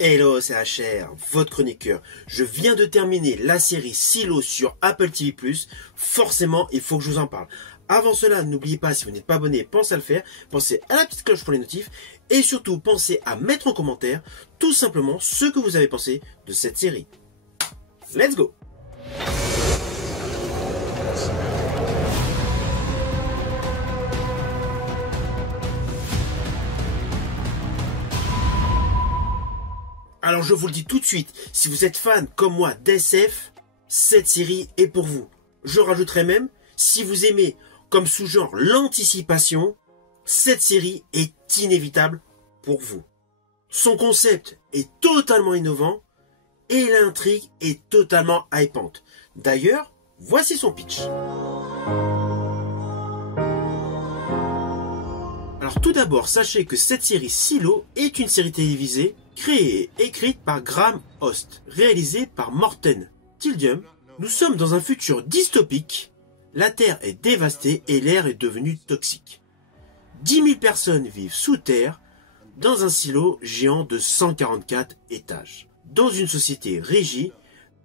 Hello, c'est HR, votre chroniqueur. Je viens de terminer la série Silo sur Apple TV+. Forcément, il faut que je vous en parle. Avant cela, n'oubliez pas, si vous n'êtes pas abonné, pensez à le faire. Pensez à la petite cloche pour les notifs. Et surtout, pensez à mettre en commentaire tout simplement ce que vous avez pensé de cette série. Let's go! Alors je vous le dis tout de suite, si vous êtes fan comme moi d'SF, cette série est pour vous. Je rajouterai même, si vous aimez comme sous-genre l'anticipation, cette série est inévitable pour vous. Son concept est totalement innovant et l'intrigue est totalement hypante. D'ailleurs, voici son pitch. Alors tout d'abord, sachez que cette série Silo est une série télévisée créée et écrite par Graham Host, réalisée par Morten Tyldum. Nous sommes dans un futur dystopique. La Terre est dévastée et l'air est devenu toxique. 10 000 personnes vivent sous terre dans un silo géant de 144 étages, dans une société régie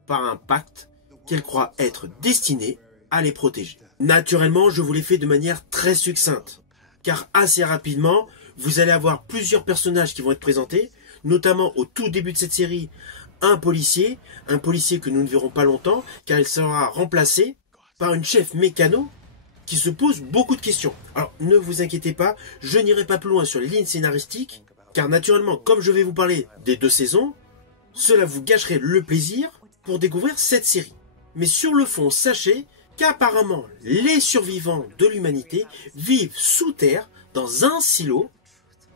par un pacte qu'elle croit être destiné à les protéger. Naturellement, je vous l'ai fait de manière très succincte, car assez rapidement, vous allez avoir plusieurs personnages qui vont être présentés, notamment au tout début de cette série, un policier que nous ne verrons pas longtemps, car il sera remplacé par une chef mécano qui se pose beaucoup de questions. Alors, ne vous inquiétez pas, je n'irai pas plus loin sur les lignes scénaristiques, car naturellement, comme je vais vous parler des 2 saisons, cela vous gâcherait le plaisir pour découvrir cette série. Mais sur le fond, sachez qu'apparemment, les survivants de l'humanité vivent sous terre, dans un silo,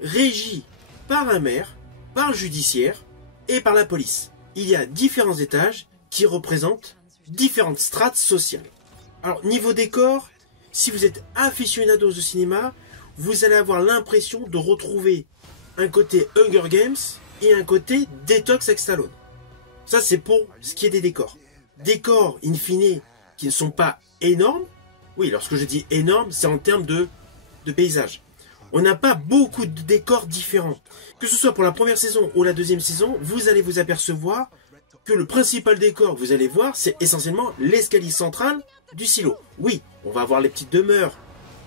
régi par un maire, par le judiciaire et par la police. Il y a différents étages qui représentent différentes strates sociales. Alors, niveau décor, si vous êtes aficionados de cinéma, vous allez avoir l'impression de retrouver un côté Hunger Games et un côté Detox avec Stallone. Ça, c'est pour ce qui est des décors. Décors, in fine, qui ne sont pas énormes. Oui, lorsque je dis énorme, c'est en termes de paysage. On n'a pas beaucoup de décors différents. Que ce soit pour la première saison ou la deuxième saison, vous allez vous apercevoir que le principal décor, vous allez voir, c'est essentiellement l'escalier central du silo. Oui, on va avoir les petites demeures.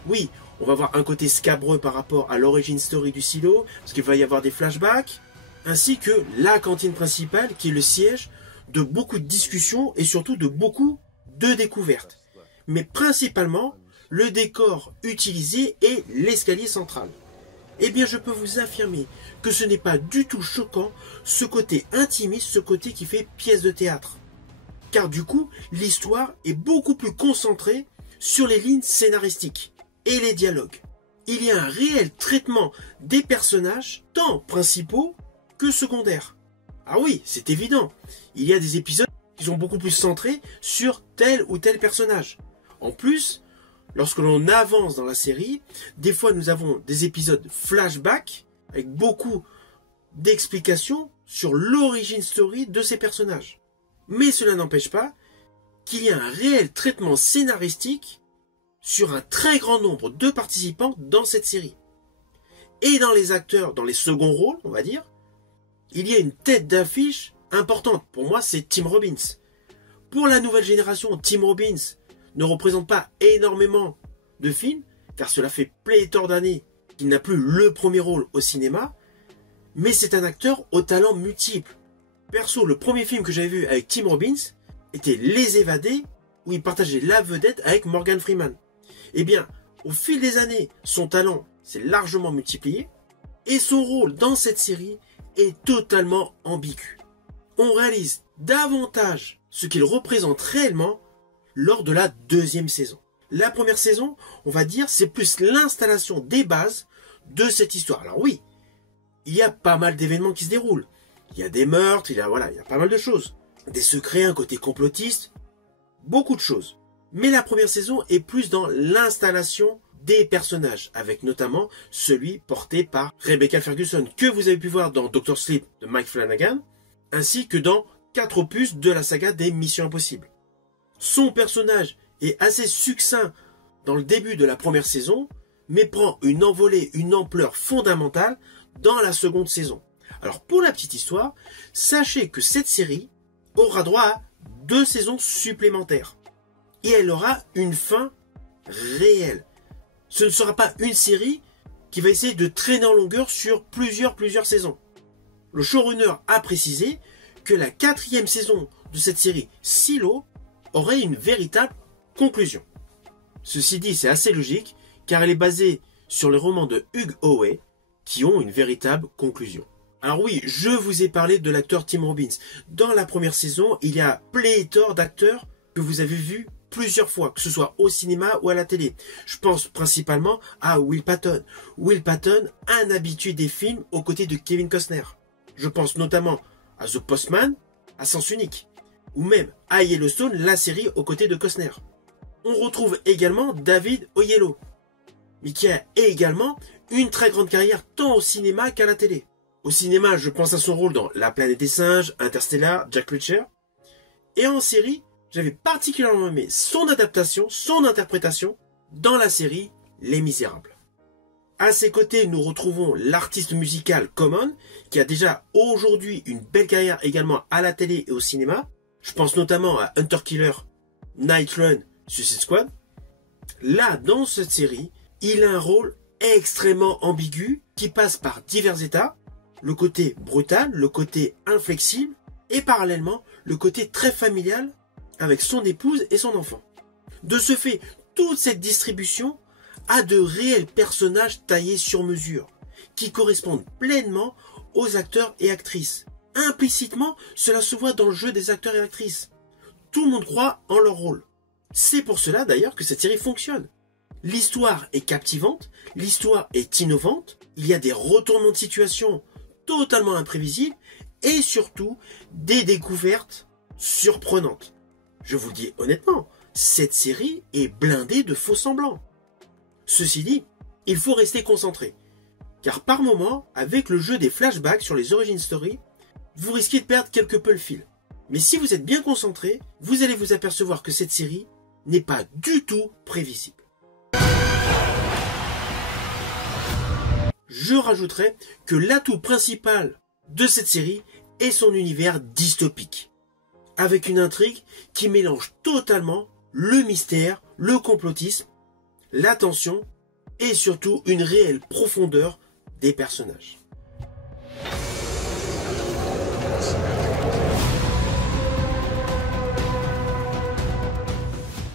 Oui, on va avoir un côté scabreux par rapport à l'origin story du silo, parce qu'il va y avoir des flashbacks, ainsi que la cantine principale, qui est le siège de beaucoup de discussions et surtout de beaucoup de découvertes. Mais principalement, le décor utilisé est l'escalier central. Eh bien, je peux vous affirmer que ce n'est pas du tout choquant, ce côté intimiste, ce côté qui fait pièce de théâtre. Car du coup, l'histoire est beaucoup plus concentrée sur les lignes scénaristiques et les dialogues. Il y a un réel traitement des personnages, tant principaux que secondaires. Ah oui, c'est évident, il y a des épisodes qui sont beaucoup plus centrés sur tel ou tel personnage. En plus, lorsque l'on avance dans la série, des fois nous avons des épisodes flashback avec beaucoup d'explications sur l'origine story de ces personnages. Mais cela n'empêche pas qu'il y a un réel traitement scénaristique sur un très grand nombre de participants dans cette série. Et dans les acteurs, dans les seconds rôles, on va dire, il y a une tête d'affiche importante. Pour moi, c'est Tim Robbins. Pour la nouvelle génération, Tim Robbins ne représente pas énormément de films, car cela fait pléthore d'années qu'il n'a plus le premier rôle au cinéma, mais c'est un acteur au talent multiple. Perso, le premier film que j'avais vu avec Tim Robbins était Les Évadés, où il partageait la vedette avec Morgan Freeman. Eh bien, au fil des années, son talent s'est largement multiplié, et son rôle dans cette série est totalement ambigu. On réalise davantage ce qu'il représente réellement lors de la deuxième saison. La première saison, on va dire, c'est plus l'installation des bases de cette histoire. Alors oui, il y a pas mal d'événements qui se déroulent. Il y a des meurtres, il y a pas mal de choses. Des secrets, un côté complotiste, beaucoup de choses. Mais la première saison est plus dans l'installation des personnages, avec notamment celui porté par Rebecca Ferguson, que vous avez pu voir dans Dr. Sleep de Mike Flanagan, ainsi que dans 4 opus de la saga des Missions Impossibles. Son personnage est assez succinct dans le début de la première saison, mais prend une envolée, une ampleur fondamentale dans la seconde saison. Alors pour la petite histoire, sachez que cette série aura droit à 2 saisons supplémentaires. Et elle aura une fin réelle. Ce ne sera pas une série qui va essayer de traîner en longueur sur plusieurs saisons. Le showrunner a précisé que la 4e saison de cette série Silo aurait une véritable conclusion. Ceci dit, c'est assez logique, car elle est basée sur les romans de Hugh Howey, qui ont une véritable conclusion. Alors oui, je vous ai parlé de l'acteur Tim Robbins. Dans la première saison, il y a pléthore d'acteurs que vous avez vus plusieurs fois, que ce soit au cinéma ou à la télé. Je pense principalement à Will Patton. Will Patton, un habitué des films aux côtés de Kevin Costner. Je pense notamment à The Postman, à Sens Unique, ou même à Yellowstone, la série aux côtés de Costner. On retrouve également David Oyelowo, mais qui a également une très grande carrière tant au cinéma qu'à la télé. Au cinéma, je pense à son rôle dans La planète des singes, Interstellar, Jack Reacher. Et en série, j'avais particulièrement aimé son adaptation, son interprétation dans la série Les Misérables. À ses côtés, nous retrouvons l'artiste musical Common, qui a déjà aujourd'hui une belle carrière également à la télé et au cinéma. Je pense notamment à Hunter Killer, Night Run, Suicide Squad. Là, dans cette série, il a un rôle extrêmement ambigu qui passe par divers états. Le côté brutal, le côté inflexible et parallèlement le côté très familial avec son épouse et son enfant. De ce fait, toute cette distribution a de réels personnages taillés sur mesure qui correspondent pleinement aux acteurs et actrices. Implicitement, cela se voit dans le jeu des acteurs et actrices. Tout le monde croit en leur rôle. C'est pour cela d'ailleurs que cette série fonctionne. L'histoire est captivante, l'histoire est innovante, il y a des retournements de situation totalement imprévisibles et surtout des découvertes surprenantes. Je vous le dis honnêtement, cette série est blindée de faux semblants. Ceci dit, il faut rester concentré, car par moments, avec le jeu des flashbacks sur les origin story, vous risquez de perdre quelque peu le fil. Mais si vous êtes bien concentré, vous allez vous apercevoir que cette série n'est pas du tout prévisible. Je rajouterai que l'atout principal de cette série est son univers dystopique, avec une intrigue qui mélange totalement le mystère, le complotisme, la tension et surtout une réelle profondeur des personnages.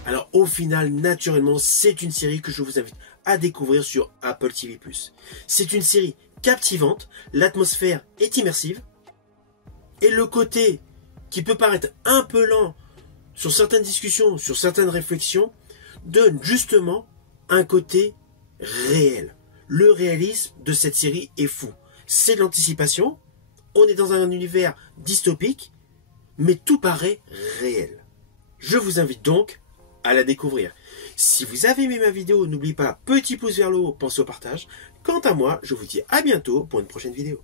Alors au final, naturellement, c'est une série que je vous invite à découvrir sur Apple TV+. C'est une série captivante, l'atmosphère est immersive, et le côté qui peut paraître un peu lent sur certaines discussions, sur certaines réflexions, donne justement un côté réel. Le réalisme de cette série est fou. C'est de l'anticipation, on est dans un univers dystopique, mais tout paraît réel. Je vous invite donc à la découvrir. Si vous avez aimé ma vidéo, n'oubliez pas, petit pouce vers le haut, pensez au partage. Quant à moi, je vous dis à bientôt pour une prochaine vidéo.